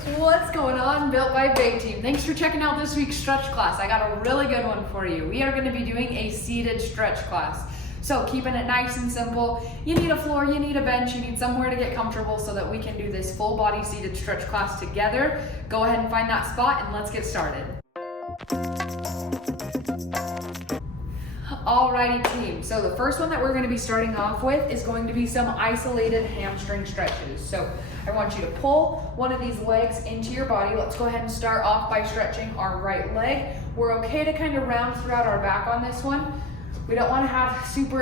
What's going on, Built by Bai Team? Thanks for checking out this week's stretch class. I got a really good one for you. We are going to be doing a seated stretch class. So keeping it nice and simple. You need a floor, you need a bench, you need somewhere to get comfortable so that we can do this full body seated stretch class together. Go ahead and find that spot and let's get started. Alrighty team, so the first one that we're going to be starting off with is going to be some isolated hamstring stretches. So I want you to pull one of these legs into your body. Let's go ahead and start off by stretching our right leg. We're okay to kind of round throughout our back on this one. We don't want to have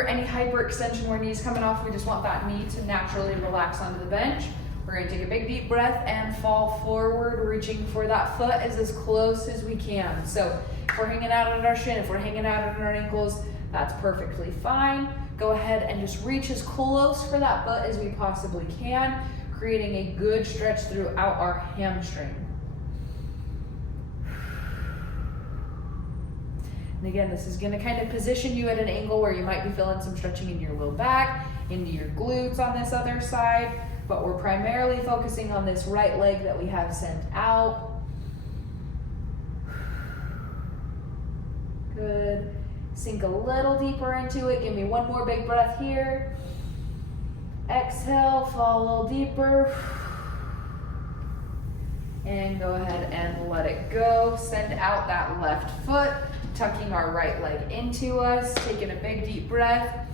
any hyperextension where knees coming off. We just want that knee to naturally relax onto the bench. We're going to take a big deep breath and fall forward, reaching for that foot as close as we can. So if we're hanging out at our shin, if we're hanging out at our ankles, that's perfectly fine. Go ahead and just reach as close for that foot as we possibly can, creating a good stretch throughout our hamstring. And again, this is going to kind of position you at an angle where you might be feeling some stretching in your low back, into your glutes on this other side, but we're primarily focusing on this right leg that we have sent out. Good. Sink a little deeper into it. Give me one more big breath here. Exhale, fall a little deeper. And go ahead and let it go. Send out that left foot, tucking our right leg into us, taking a big deep breath.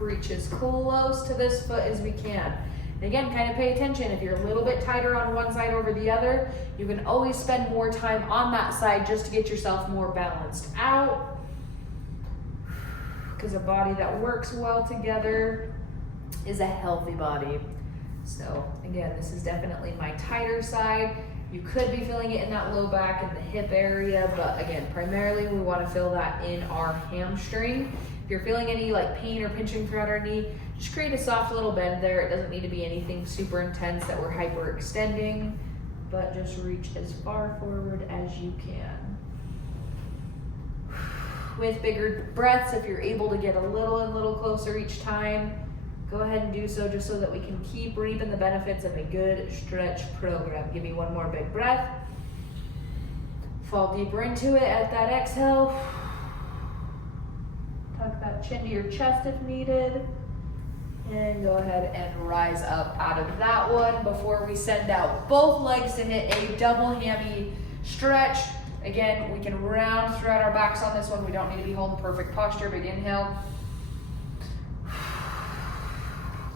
Reach as close to this foot as we can. And again, kind of pay attention. If you're a little bit tighter on one side over the other, you can always spend more time on that side just to get yourself more balanced out. Because a body that works well together is a healthy body. So again, this is definitely my tighter side. You could be feeling it in that low back and the hip area, but again, primarily we want to feel that in our hamstring. If you're feeling any pain or pinching throughout our knee, just create a soft little bend there. It doesn't need to be anything super intense that we're hyperextending, but just reach as far forward as you can. With bigger breaths, if you're able to get a little closer each time, go ahead and do so just so that we can keep reaping the benefits of a good stretch program. Give me one more big breath. Fall deeper into it at that exhale. Tuck that chin to your chest if needed. And go ahead and rise up out of that one before we send out both legs to hit a double hammy stretch. Again, we can round throughout our backs on this one. We don't need to be holding perfect posture. Big inhale.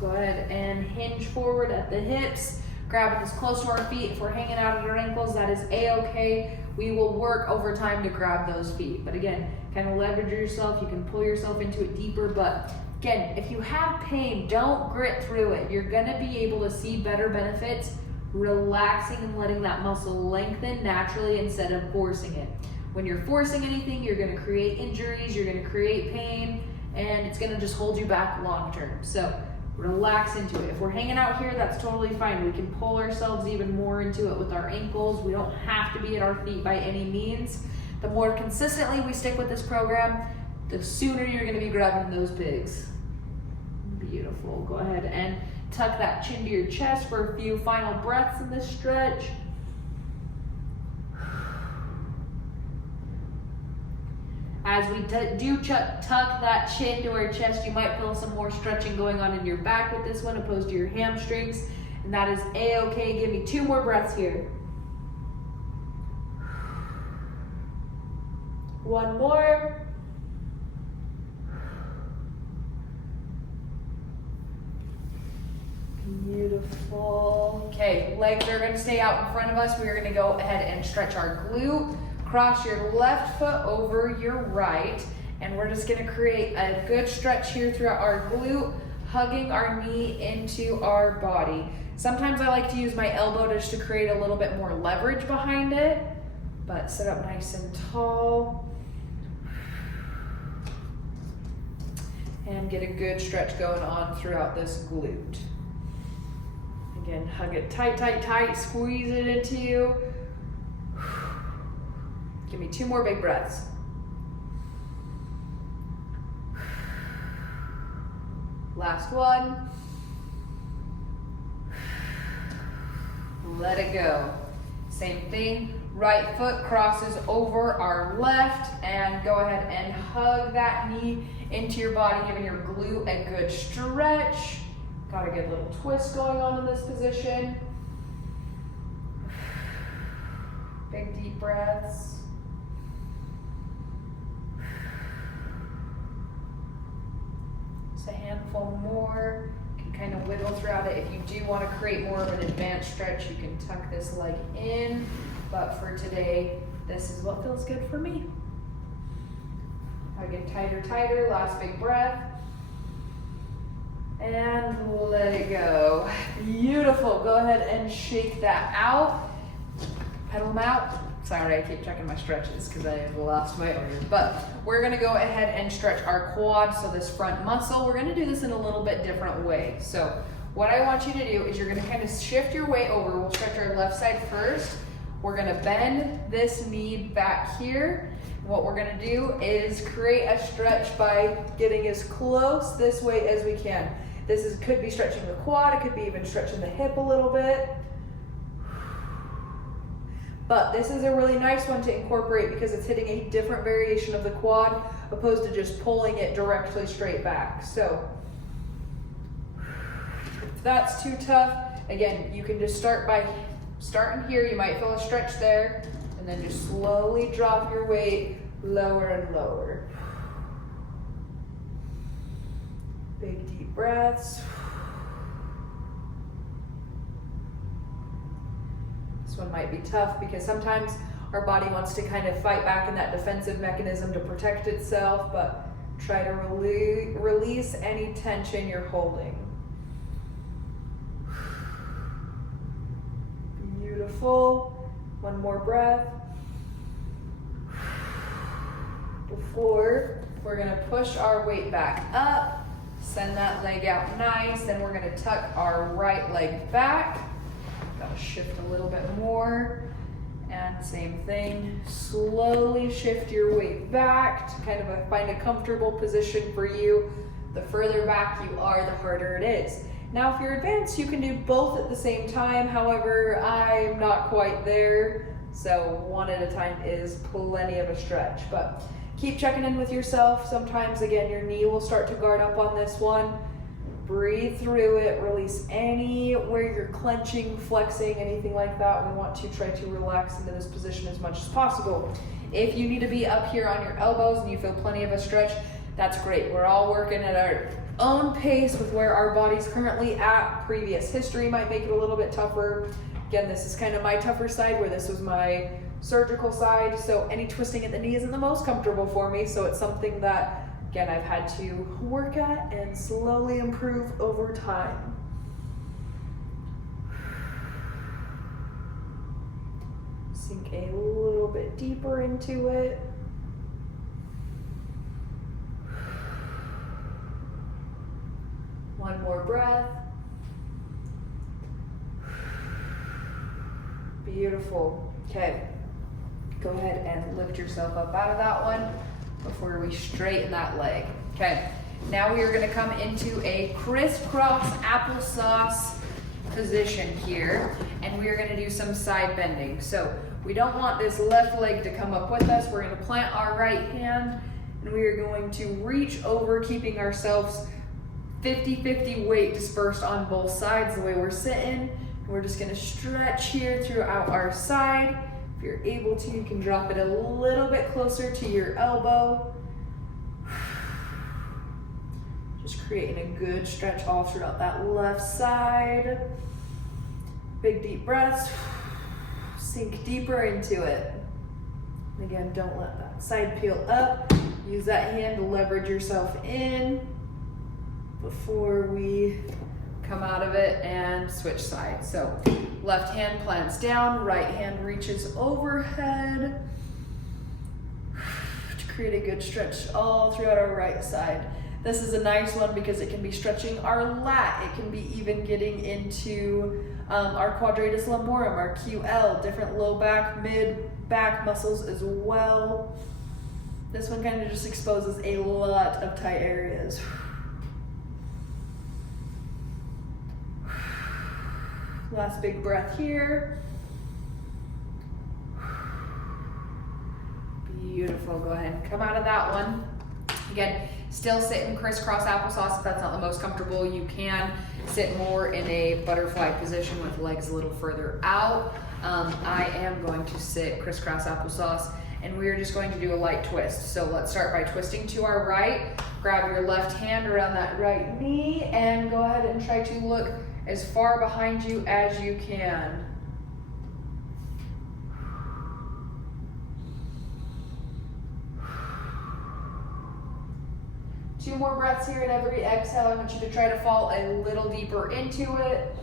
Go ahead and hinge forward at the hips. Grab it as close to our feet. If we're hanging out at our ankles, that is a-okay. We will work over time to grab those feet. But again, kind of leverage yourself. You can pull yourself into it deeper. But again, if you have pain, don't grit through it. You're going to be able to see better benefits relaxing and letting that muscle lengthen naturally instead of forcing it. When you're forcing anything, you're going to create injuries, you're going to create pain, and it's going to just hold you back long term. So relax into it. If we're hanging out here, that's totally fine. We can pull ourselves even more into it with our ankles. We don't have to be at our feet by any means. The more consistently we stick with this program, the sooner you're going to be grabbing those pigs. Beautiful. Go ahead and tuck that chin to your chest for a few final breaths in this stretch. As we tuck that chin to our chest, you might feel some more stretching going on in your back with this one opposed to your hamstrings, and that is a-okay. Give me 2 more breaths here. 1 more. Beautiful. Okay, legs are going to stay out in front of us. We are going to go ahead and stretch our glute. Cross your left foot over your right, and we're just going to create a good stretch here throughout our glute, hugging our knee into our body. Sometimes I like to use my elbow just to create a little bit more leverage behind it, but sit up nice and tall. And get a good stretch going on throughout this glute. Again, hug it tight, tight, tight, squeeze it into you. Give me 2 more big breaths. Last one. let it go. Same thing, right foot crosses over our left, and go ahead and hug that knee into your body, giving your glute a good stretch. Got a good little twist going on in this position. Big deep breaths. Just a handful more. You can kind of wiggle throughout it. If you do want to create more of an advanced stretch, you can tuck this leg in. But for today, this is what feels good for me. Again, tighter, tighter. Last big breath. And let it go. Beautiful. Go ahead and shake that out. Pedal them out. Sorry, I keep checking my stretches because I have lost my order. But we're going to go ahead and stretch our quad, so this front muscle. We're going to do this in a little bit different way. So what I want you to do is you're going to kind of shift your weight over. We'll stretch our left side first. We're going to bend this knee back here. What we're going to do is create a stretch by getting as close this way as we can. This could be stretching the quad, it could be even stretching the hip a little bit. But this is a really nice one to incorporate because it's hitting a different variation of the quad opposed to just pulling it directly straight back. So if that's too tough, again, you can just start by starting here. You might feel a stretch there, and then just slowly drop your weight lower and lower. Big deep breaths. This one might be tough because sometimes our body wants to kind of fight back in that defensive mechanism to protect itself, but try to release any tension you're holding. Beautiful. One more breath. Before we're going to push our weight back up. Send that leg out nice. Then we're going to tuck our right leg back. Gotta shift a little bit more. And same thing. Slowly shift your weight back to kind of find a comfortable position for you. The further back you are, the harder it is. Now, if you're advanced, you can do both at the same time. However, I'm not quite there. So one at a time is plenty of a stretch. But keep checking in with yourself. Sometimes, again, your knee will start to guard up on this one. Breathe through it. Release anywhere you're clenching, flexing, anything like that. We want to try to relax into this position as much as possible. If you need to be up here on your elbows and you feel plenty of a stretch, that's great. We're all working at our own pace with where our body's currently at. Previous history might make it a little bit tougher. Again, this is kind of my tougher side where this was my surgical side, so any twisting at the knee isn't the most comfortable for me, so it's something that, again, I've had to work at and slowly improve over time. Sink a little bit deeper into it. One more breath. Beautiful. Okay. Go ahead and lift yourself up out of that one before we straighten that leg. Okay, now we are going to come into a crisscross applesauce position here, and we are going to do some side bending. So we don't want this left leg to come up with us. We're going to plant our right hand, and we are going to reach over, keeping ourselves 50-50 weight dispersed on both sides the way we're sitting. We're just going to stretch here throughout our side. If you're able to, you can drop it a little bit closer to your elbow. Just creating a good stretch all throughout that left side. Big deep breaths. Sink deeper into it. And again, don't let that side peel up. Use that hand to leverage yourself in before we come out of it and switch sides. So left hand plants down, right hand reaches overhead to create a good stretch all throughout our right side. This is a nice one because it can be stretching our lat. It can be even getting into our quadratus lumborum, our QL, different low back, mid back muscles as well. This one kind of just exposes a lot of tight areas. Last big breath here. Beautiful, go ahead and come out of that one. Again, still sit in crisscross applesauce if that's not the most comfortable. You can sit more in a butterfly position with legs a little further out. I am going to sit crisscross applesauce, and we're just going to do a light twist. So let's start by twisting to our right. Grab your left hand around that right knee and go ahead and try to look as far behind you as you can. Two more breaths here, and every exhale, I want you to try to fall a little deeper into it.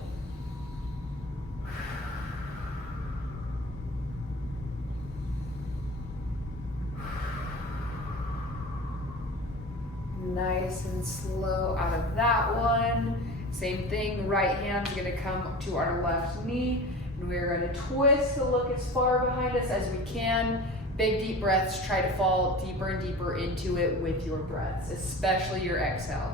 Nice and slow out of that one. Same thing, right hand's gonna come to our left knee, and we're gonna twist to look as far behind us as we can. Big deep breaths, try to fall deeper and deeper into it with your breaths, especially your exhale.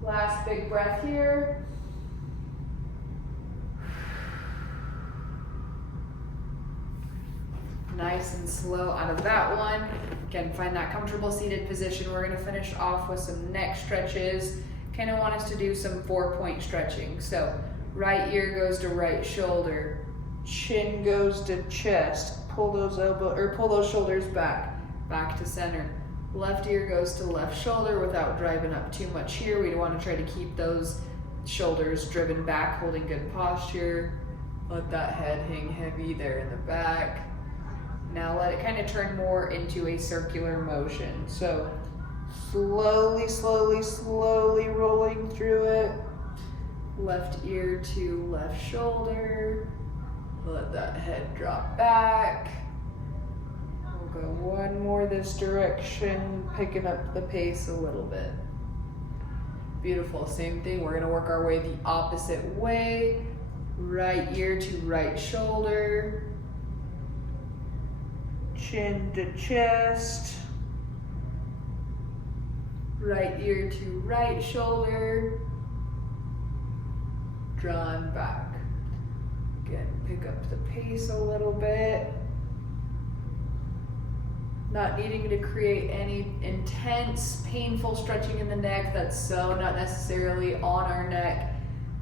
Last big breath here. Nice and slow out of that one. Again, find that comfortable seated position. We're gonna finish off with some neck stretches. Kind of want us to do some 4-point stretching. So right ear goes to right shoulder, chin goes to chest. Pull those shoulders back to center. Left ear goes to left shoulder without driving up too much here. We want to try to keep those shoulders driven back, holding good posture. Let that head hang heavy there in the back. Now let it kind of turn more into a circular motion. So slowly, slowly, slowly rolling through it. Left ear to left shoulder. Let that head drop back. We'll go one more this direction, picking up the pace a little bit. Beautiful, same thing. We're gonna work our way the opposite way. Right ear to right shoulder. Chin to chest. Right ear to right shoulder. Drawn back. Again, pick up the pace a little bit. Not needing to create any intense, painful stretching in the neck. That's so not necessarily on our neck.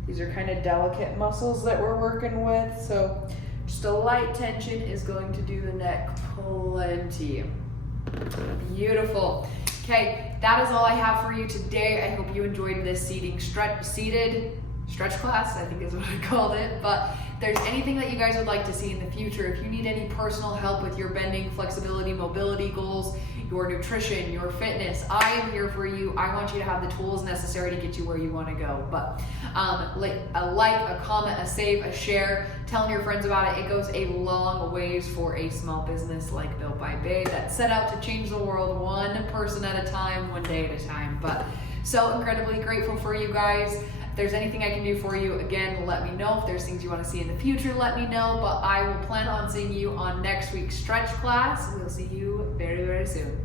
These are kind of delicate muscles that we're working with. So just a light tension is going to do the neck plenty. Beautiful. Okay, that is all I have for you today. I hope you enjoyed this seated stretch class, I think is what I called it. But if there's anything that you guys would like to see in the future, if you need any personal help with your bending, flexibility, mobility goals, your nutrition, your fitness, I am here for you. I want you to have the tools necessary to get you where you want to go. But a comment, a save, a share, telling your friends about it, it goes a long ways for a small business like Built by Bai that's set out to change the world one person at a time, one day at a time. But so incredibly grateful for you guys. If there's anything I can do for you, again, let me know. If there's things you want to see in the future, let me know. But I will plan on seeing you on next week's stretch class. We'll see you very, very soon.